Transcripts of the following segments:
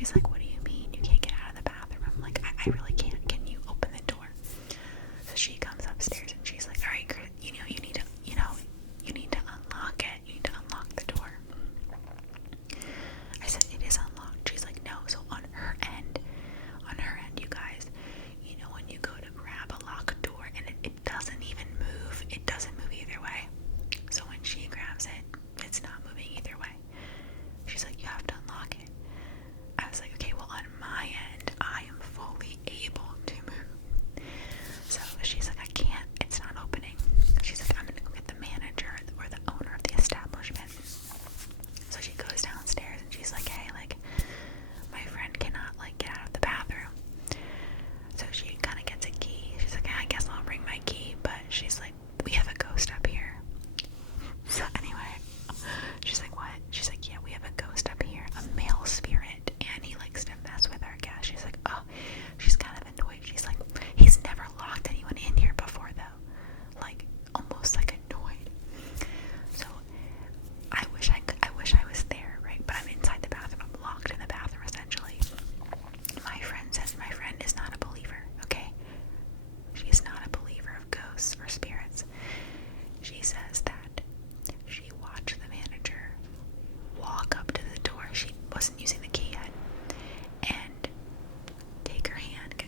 she's like, what do you mean you can't get out of the bathroom? I'm like, I really can't. Can you open the door? So she comes upstairs and she's like, all right, Chris, you need to unlock it. You need to unlock the door. I said, it is unlocked. She's like, no. So on her end, you guys, when you go to grab a locked door and it doesn't even move. It doesn't move either way. So when she grabs it, it's not moving either way. She's like, you have to unlock it. I was like, okay, well, on my end, I am fully able to move. So she's like, I can't, it's not opening. She's like, I'm gonna go get the manager or the owner of the establishment. So she goes downstairs and she's like, hey, like, my friend cannot, like, get out of the bathroom. So she kind of gets a key. She's like, I guess I'll bring my key, but she's like, we have a ghost up here. So anyway, she's like, what? She's like, yeah, we have a ghost up here, a male spirit, and he likes to mess with our guests. She's like, oh, she's kind of annoyed. She's like, he's never locked anyone in here before though. Like, almost like annoyed. So I wish I was there, right? But I'm inside the bathroom. I'm locked in the bathroom essentially. My friend says my friend is not a believer, okay? She's not a believer of ghosts or spirits. She says that she watched the manager walk up to the door. She wasn't using the key yet. And take her hand.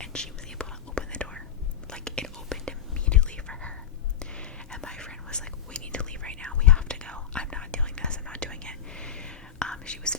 And she was able to open the door. Like, it opened immediately for her. And my friend was like, we need to leave right now. We have to go. I'm not doing this. I'm not doing it. She was